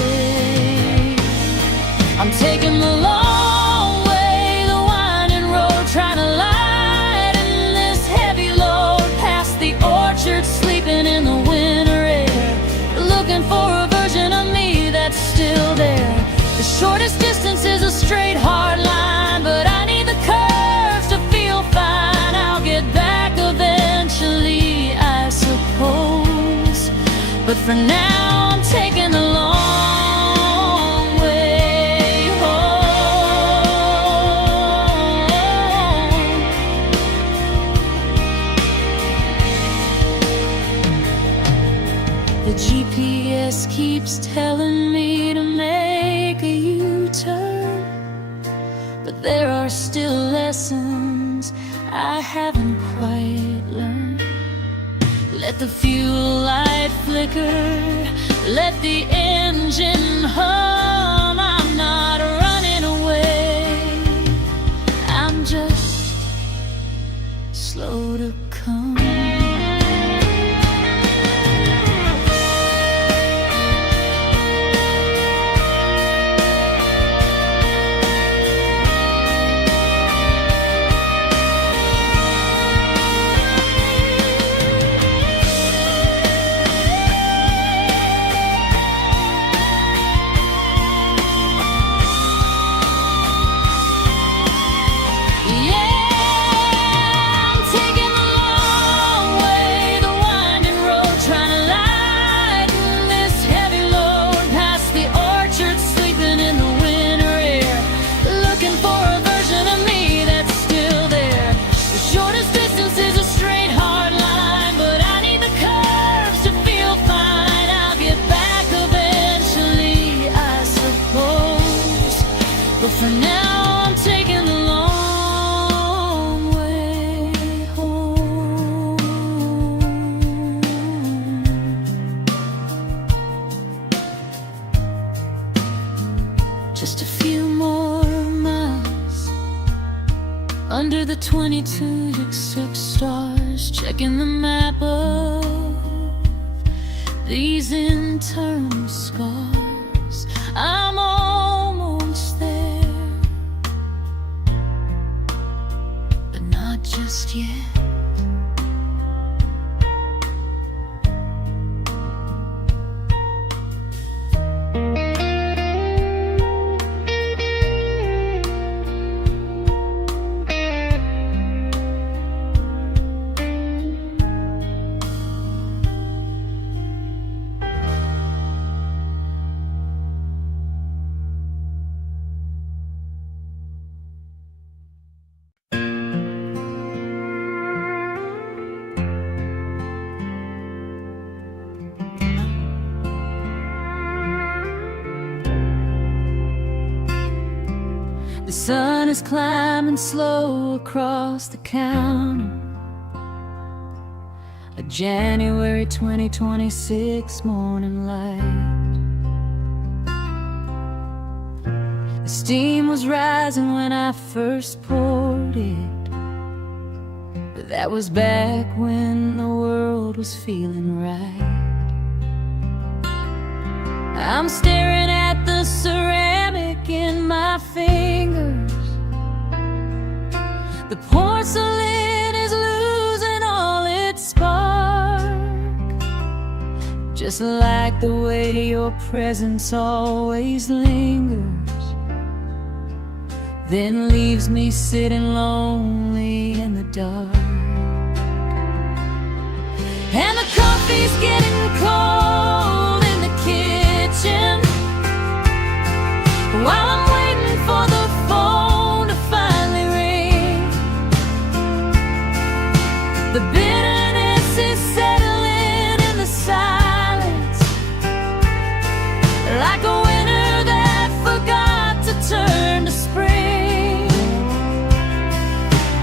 I'm taking the long way, the winding road, trying to lighten this heavy load past the orchard, sleeping in the winter air, looking for a version of me that's still there. The shortest distance is a straight hard line, but I need the curves to feel fine. I'll get back eventually, I suppose, but for now I'm taking the long way home. The GPS keeps telling me to make a U-turn, but there are still lessons I haven't quite learned. Let the fuel light flicker, let the engine hum. I'm not running away, I'm just slow to come. But for now I'm taking the long way home. Just a few more miles under the 22 stars, checking the map of these internal scars. I'm almost there, but not just yet. sun is climbing slow across the counter. A January 2026 morning light. The steam was rising when I first poured it, but that was back when the world was feeling right. I'm staring at the ceramic in my fingers. The porcelain is losing all its spark, just like the way your presence always lingers, then leaves me sitting lonely in the dark. And the coffee's getting cold in the kitchen, while I'm waiting for the phone to finally ring. The bitterness is settling in the silence, like a winter that forgot to turn to spring.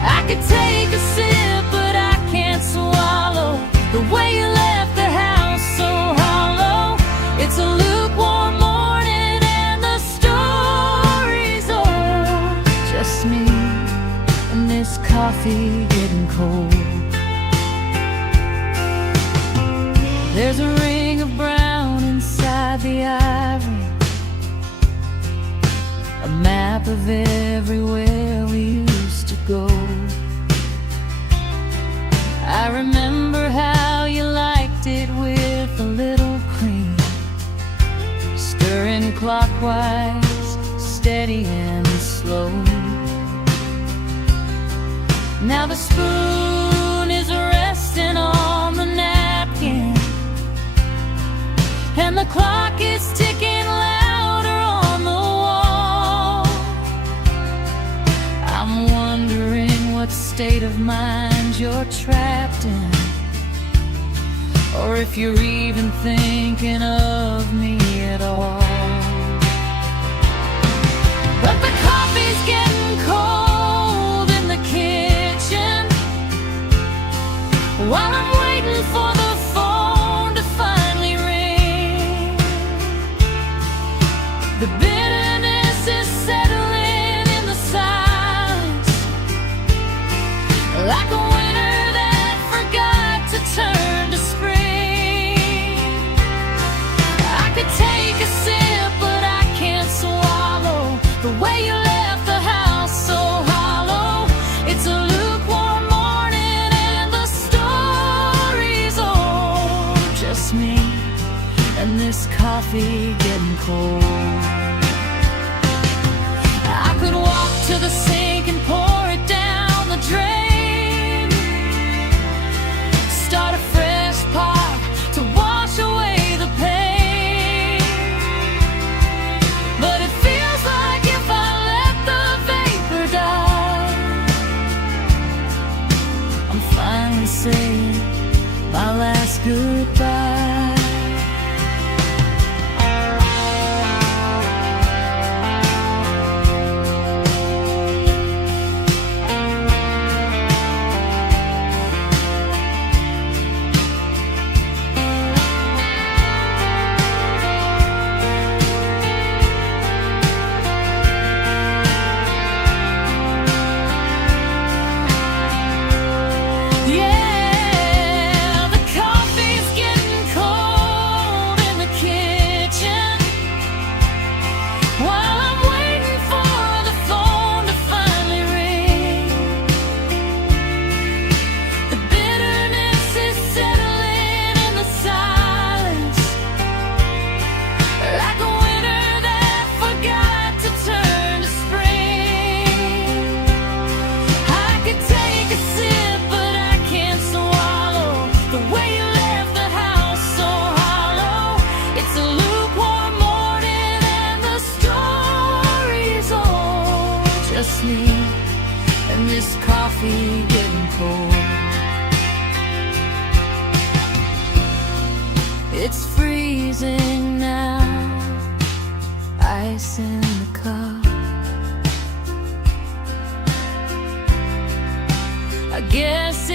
I could take a sip, but I can't swallow the way you left the house so hollow. It's a lukewarm morning and the story's over. Just me and this coffee getting cold. There's a ring of brown inside the ivory, a map of everywhere we used to go. I remember how you liked it with a little cream, stirring clockwise, steady and slow. Now the spoon is resting on the napkin, and the clock is ticking louder on the wall. I'm wondering what state of mind you're trapped in, or if you're even thinking of me at all. But the coffee's getting cold in the kitchen, while I'm waiting for the phone to finally ring. The bitterness is settling in the silence, like a winter that forgot to turn to spring. I could take a sip, but I can't swallow the way you left the house so hollow. It's a lukewarm morning and the story's old. Just me and this coffee getting cold. I could walk to the sink and pour it down the drain, start a fresh pot to wash away the pain. But it feels like if I let the vapor die, I'm finally saying my last goodbye. Yeah, the coffee's getting cold in the kitchen, while I'm waiting for the phone to finally ring. The bitterness is settling in the silence, like a winter that forgot to turn to spring. I could take a sip, but I can't swallow the way you left the house so hollow. It's a lukewarm morning and the story's old. Just me and this coffee getting cold. It's freezing now, ice in the cup. Guess